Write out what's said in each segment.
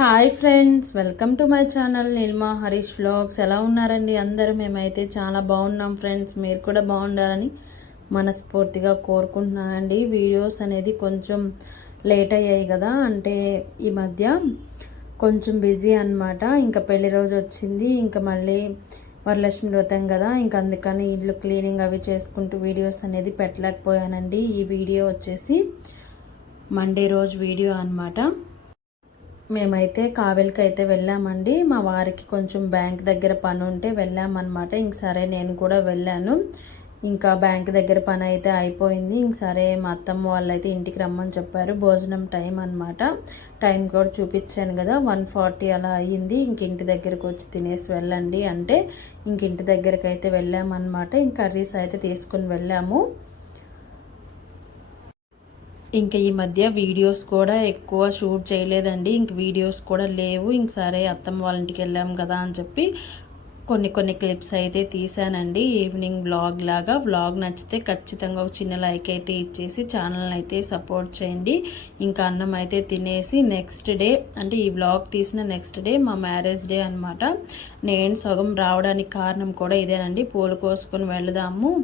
Hi friends, welcome to my channel Neelima Harish vlogs. ఎలా ఉన్నారండి అందరూ? మేమైతే చాలా బాగున్నాం ఫ్రెండ్స్. మీరు కూడా బాగుండాలని మనస్ఫూర్తిగా కోరుకుంటున్నానండి. వీడియోస్ అనేది కొంచెం లేట్ అయ్యాయి కదా, అంటే ఈ మధ్య కొంచెం బిజీ అనమాట. ఇంకా పెళ్లి రోజు వచ్చింది, ఇంకా మళ్ళీ వరలక్ష్మి వ్రతం కదా, ఇంకా అందుకని ఇల్లు క్లీనింగ్ అవి చేసుకుంటూ వీడియోస్ అనేది పెట్టలేకపోయానండి. ఈ వీడియో వచ్చేసి మండే రోజు వీడియో అనమాట. మేమైతే కావలికి అయితే వెళ్ళామండి. మా వారికి కొంచెం బ్యాంక్ దగ్గర పని ఉంటే వెళ్ళామన్నమాట. ఇంక సరే నేను కూడా వెళ్ళాను. ఇంకా బ్యాంక్ దగ్గర పని అయితే అయిపోయింది. ఇంక సరే మా అత్తమ్మ వాళ్ళు అయితే ఇంటికి రమ్మని చెప్పారు. భోజనం టైం అనమాట. టైం కూడా చూపించాను కదా, 1:40 అలా అయ్యింది. ఇంక ఇంటి దగ్గరకు వచ్చి తినేసి వెళ్ళండి అంటే ఇంక ఇంటి దగ్గరికి అయితే వెళ్ళామన్నమాట. ఇంక కర్రీస్ అయితే తీసుకుని వెళ్ళాము. ఇంకా ఈ మధ్య వీడియోస్ కూడా ఎక్కువ షూట్ చేయలేదండి. ఇంక వీడియోస్ కూడా లేవు. ఇంక సరే అత్తమ్మ వాళ్ళ ఇంటికి వెళ్ళాం కదా అని చెప్పి కొన్ని క్లిప్స్ అయితే తీసానండి. ఈవినింగ్ వ్లాగ్ లాగా. వ్లాగ్ నచ్చితే ఖచ్చితంగా ఒక చిన్న లైక్ అయితే ఇచ్చేసి ఛానల్ని అయితే సపోర్ట్ చేయండి. ఇంకా అన్నం అయితే తినేసి నెక్స్ట్ డే, అంటే ఈ వ్లాగ్ తీసిన నెక్స్ట్ డే మా మ్యారేజ్ డే అనమాట. నేను సగం రావడానికి కారణం కూడా ఇదేనండి. పూలు కోసుకొని వెళదాము,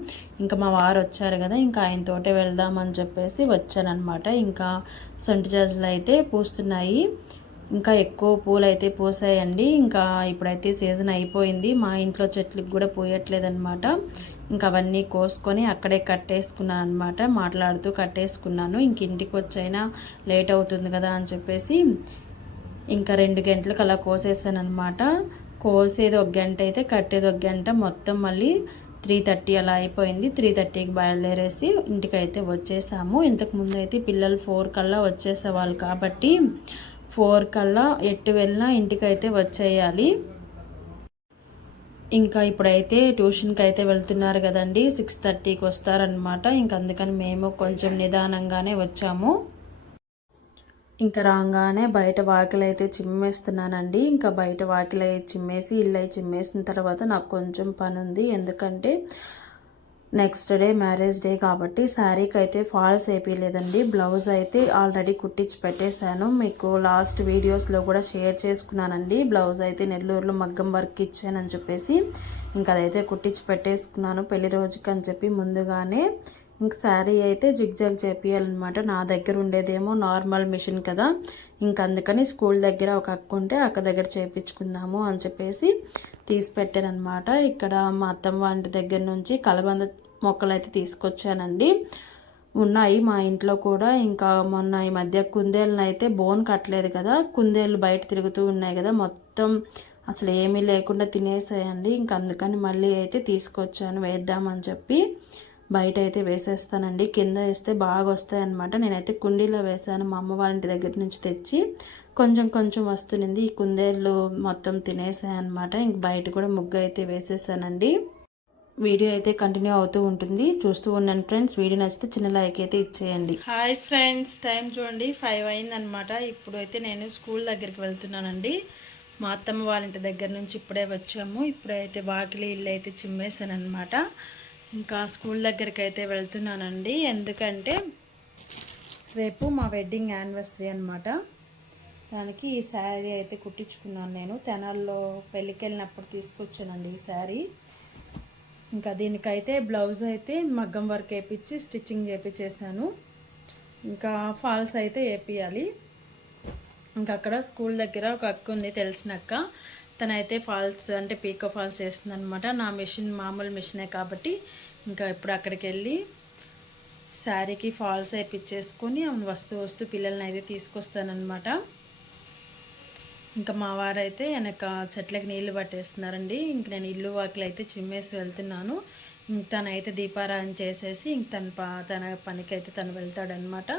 ఇంకా మా వారు వచ్చారు కదా, ఇంకా ఆయనతోటే వెళ్దామని చెప్పేసి వచ్చానమాట. ఇంకా సొంటి జాజులు అయితే పూస్తున్నాయి. ఇంకా ఎక్కువ పూలు అయితే పూసాయండి. ఇంకా ఇప్పుడైతే సీజన్ అయిపోయింది. మా ఇంట్లో చెట్లకు కూడా పూయట్లేదన్నమాట. ఇంకా అవన్నీ కోసుకొని అక్కడే కట్టేసుకున్నాను అనమాట. మాట్లాడుతూ కట్టేసుకున్నాను. ఇంక ఇంటికి వచ్చైనా లేట్ అవుతుంది కదా అని చెప్పేసి ఇంకా 2 గంటలకు అలా కోసేసాను అనమాట. కోసేది 1 గంట అయితే కట్టేది 1 గంట. మొత్తం మళ్ళీ 3:30 అలా అయిపోయింది. 3:30కి బయలుదేరేసి ఇంటికైతే వచ్చేసాము. ఇంతకుముందు అయితే పిల్లలు 4 కల్లా వచ్చేసేవాళ్ళు కాబట్టి 4 కల్లా ఎట్టు వెళ్ళినా ఇంటికైతే వచ్చేయాలి. ఇంకా ఇప్పుడైతే ట్యూషన్కి అయితే వెళ్తున్నారు కదండి, 6:30కి వస్తారనమాట. ఇంక అందుకని మేము కొంచెం నిదానంగానే వచ్చాము. ఇంకా రాగానే బయట వాకిలి అయితే చిమ్మేస్తున్నానండి. ఇంకా బయట వాకిలి చిమ్మేసి ఇల్లు చిమ్మేసిన తర్వాత నాకు కొంచెం పని ఉంది. ఎందుకంటే నెక్స్ట్ డే మ్యారేజ్ డే కాబట్టి శారీకి అయితే ఫాల్స్ వేయలేదండి. బ్లౌజ్ అయితే ఆల్రెడీ కుట్టించి పెట్టేశాను. మీకు లాస్ట్ వీడియోస్లో కూడా షేర్ చేసుకున్నానండి. బ్లౌజ్ అయితే నెల్లూరులో మగ్గం వర్క్ ఇచ్చానని చెప్పేసి ఇంకా అదైతే కుట్టించి పెట్టేసుకున్నాను పెళ్లి రోజుకి అని చెప్పి ముందుగానే. ఇంక శారీ అయితే జిగ్జాగ్ చేపియాలన్నమాట. నా దగ్గర ఉండేదేమో నార్మల్ మిషన్ కదా, ఇంక అందుకని స్కూల్ దగ్గర ఒక అక్క ఉంటే అక్క దగ్గర చేయించుకుందాము అని చెప్పేసి తీసి పెట్టానమాట. ఇక్కడ మా అత్తమ్మ వాటి దగ్గర నుంచి కలబంద మొక్కలు అయితే తీసుకొచ్చానండి. ఉన్నాయి మా ఇంట్లో కూడా. ఇంకా మొన్న ఈ మధ్య కుందేళ్ళని అయితే బోన్ కట్టలేదు కదా, కుందేళ్ళు బయట తిరుగుతూ ఉన్నాయి కదా, మొత్తం అసలు ఏమీ లేకుండా తినేసాయండి. ఇంక అందుకని మళ్ళీ అయితే తీసుకొచ్చాను వేద్దామని చెప్పి. బయట అయితే వేసేస్తానండి, కింద వేస్తే బాగా వస్తాయన్నమాట. నేనైతే కుండీలో వేసాను, మా అమ్మ వాళ్ళ ఇంటి దగ్గర నుంచి తెచ్చి. కొంచెం కొంచెం వస్తుంది. ఈ కుందేళ్ళు మొత్తం తినేసాయన్నమాట. ఇంక బయట కూడా ముగ్గు అయితే వేసేసానండి. వీడియో అయితే కంటిన్యూ అవుతూ ఉంటుంది, చూస్తూ ఉన్నాను ఫ్రెండ్స్. వీడియో నచ్చితే చిన్న లైక్ అయితే ఇచ్చేయండి. హాయ్ ఫ్రెండ్స్, టైం చూడండి 5 అయిందనమాట. ఇప్పుడు అయితే నేను స్కూల్ దగ్గరికి వెళ్తున్నానండి. మా అత్తమ్మ వాళ్ళ ఇంటి దగ్గర నుంచి ఇప్పుడే వచ్చాము. ఇప్పుడైతే వాకిలి ఇల్లు అయితే చిమ్మేసాను అనమాట. ఇంకా స్కూల్ దగ్గరికి అయితే వెళ్తున్నానండి. ఎందుకంటే రేపు మా వెడ్డింగ్ యానివర్సరీ అనమాట. దానికి ఈ శారీ అయితే కుట్టించుకున్నాను నేను. తెనాల్లో పెళ్ళికి వెళ్ళినప్పుడు తీసుకొచ్చానండి ఈ శారీ. ఇంకా దీనికైతే బ్లౌజ్ అయితే మగ్గం వర్క్ వేయించి స్టిచ్చింగ్ చేపించేసాను. ఇంకా ఫాల్స్ అయితే వేపియాలి. ఇంకా అక్కడ స్కూల్ దగ్గర ఒక అక్క ఉంది, తెలిసినక్క. తనైతే ఫాల్స్ అంటే పీకో ఫాల్స్ చేస్తుంది అనమాట. నా మిషన్ మామూలు మిషనే కాబట్టి ఇంకా ఇప్పుడు అక్కడికి వెళ్ళి శారీకి ఫాల్స్ వేయించేసుకొని వస్తూ పిల్లల్ని అయితే తీసుకొస్తానమాట. ఇంకా మా వారైతే వెనక చెట్లకి నీళ్లు పట్టేస్తున్నారండి. ఇంక నేను ఇల్లు వాకిలు అయితే చిమ్మేసి వెళ్తున్నాను. తనైతే దీపారాధన చేసేసి ఇంక తన పనికి అయితే తను వెళ్తాడనమాట.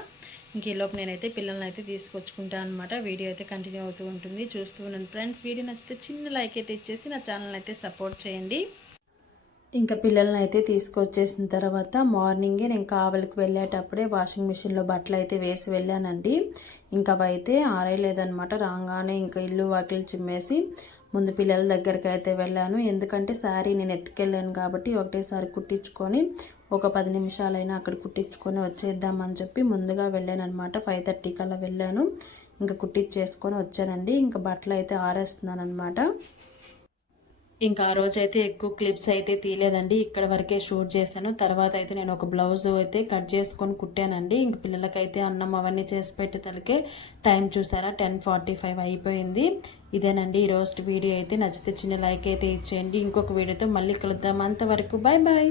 ఇంక ఈలోపు నేనైతే పిల్లల్ని అయితే తీసుకొచ్చుకుంటాను అనమాట. వీడియో అయితే కంటిన్యూ అవుతూ ఉంటుంది, చూస్తూ ఉన్నాను ఫ్రెండ్స్. వీడియో నచ్చితే చిన్న లైక్ అయితే ఇచ్చేసి నా ఛానల్ అయితే సపోర్ట్ చేయండి. ఇంకా పిల్లల్ని అయితే తీసుకొచ్చేసిన తర్వాత మార్నింగే నేను కావలికి వెళ్ళేటప్పుడే వాషింగ్ మిషన్లో బట్టలు అయితే వేసి వెళ్ళానండి. ఇంకా అవైతే ఆరేయలేదనమాట. రాగానే ఇంకా ఇల్లు వాకిలు చిమ్మేసి ముందు పిల్లల దగ్గరికి అయితే వెళ్ళాను. ఎందుకంటే శారీ నేను ఎత్తుకెళ్ళాను కాబట్టి ఒకటేసారి కుట్టించుకొని ఒక 10 నిమిషాలైనా అక్కడ కుట్టించుకొని వచ్చేద్దామని చెప్పి ముందుగా వెళ్ళాను అనమాట. 5:30 కల్లా వెళ్ళాను. ఇంకా కుట్టించేసుకొని వచ్చానండి. ఇంకా బట్టలు అయితే ఆరేస్తున్నాను అనమాట. ఇంకా ఆ రోజు అయితే ఎక్కువ క్లిప్స్ అయితే తీయలేదండి, ఇక్కడ వరకే షూట్ చేశాను. తర్వాత అయితే నేను ఒక బ్లౌజ్ అయితే కట్ చేసుకొని కుట్టానండి. ఇంక పిల్లలకైతే అన్నం అవన్నీ చేసి పెట్టేతలకే టైం చూసారా 10:45 అయిపోయింది. ఇదేనండి ఈరోజు వీడియో అయితే. నచ్చితే చిన్న లైక్ అయితే ఇచ్చేయండి. ఇంకొక వీడియోతో మళ్ళీ కలుద్దాం. అంతవరకు బాయ్ బాయ్.